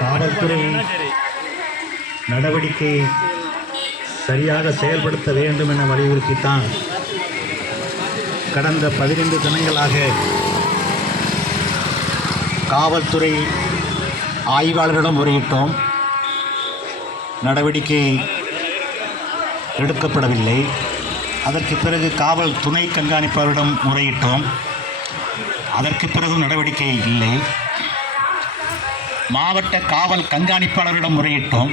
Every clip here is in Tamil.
காவல்துறை நடவடிக்கை சரியாக செயல்படுத்த வேண்டும் என வலியுறுத்தித்தான் கடந்த 15 தினங்களாக காவல்துறை ஆய்வாளரிடம் முறையிட்டோம். நடவடிக்கை எடுக்கப்படவில்லை. அதற்கு பிறகு காவல் துணை கண்காணிப்பாளரிடம் முறையிட்டோம். அதற்கு பிறகு நடவடிக்கை இல்லை. மாவட்ட காவல் கண்காணிப்பாளரிடம் முறையிட்டோம்.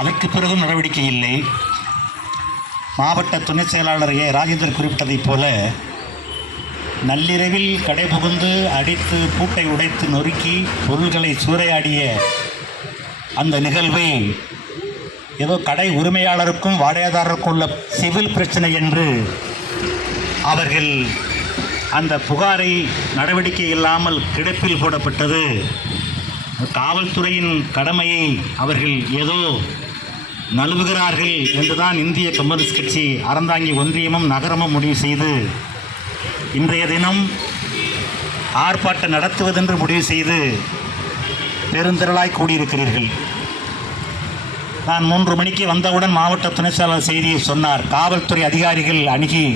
அதற்கு பிறகு நடவடிக்கை இல்லை. மாவட்ட துணை செயலாளர் ராஜேந்தர் குறிப்பிட்டதைப் போல நள்ளிரவில் கடை புகுந்து அடித்து பூட்டை உடைத்து நொறுக்கி பொருள்களை சூறையாடிய அந்த நிகழ்வை ஏதோ கடை உரிமையாளருக்கும் வாடகைதாரருக்கும் உள்ள சிவில் பிரச்சனை என்று அவர்கள் அந்த புகாரை நடவடிக்கை இல்லாமல் கிடப்பில் போடப்பட்டது. காவல்துறையின் கடமையை அவர்கள் ஏதோ நழுவுகிறார்கள் என்றுதான் இந்திய கம்யூனிஸ்ட் கட்சி அறந்தாங்கி ஒன்றியமும் நகரமும் முடிவு செய்து இன்றைய தினம் ஆர்ப்பாட்டம் நடத்துவதென்று முடிவு செய்து பெருந்திரளாய் கூடியிருக்கிறீர்கள். நான் 3 மணிக்கு வந்தவுடன் மாவட்ட துணை செயலாளர் செய்தியை சொன்னார். காவல்துறை அதிகாரிகள் அணுகி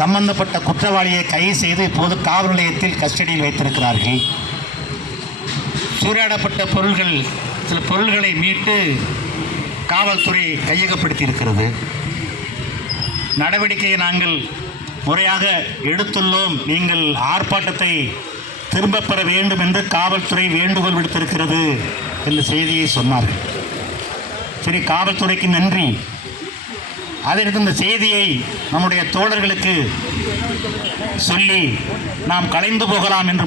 சம்பந்தப்பட்ட குற்றவாளியை கைது செய்து இப்போது காவல் நிலையத்தில் கஸ்டடியில் வைத்திருக்கிறார்கள். சூறையாடப்பட்ட பொருள்கள் சில பொருள்களை மீட்டு காவல்துறை கையகப்படுத்தி இருக்கிறது. நடவடிக்கையை நாங்கள் முறையாக எடுத்துள்ளோம். நீங்கள் ஆர்ப்பாட்டத்தை திரும்பப் பெற வேண்டும் என்று காவல்துறை வேண்டுகோள் விடுத்திருக்கிறது என்ற செய்தியை சொன்னார்கள். சரி, காவல்துறைக்கு நன்றி. அதற்கு இந்த செய்தியை நம்முடைய தோழர்களுக்கு சொல்லி நாம் கலைந்து போகலாம் என்று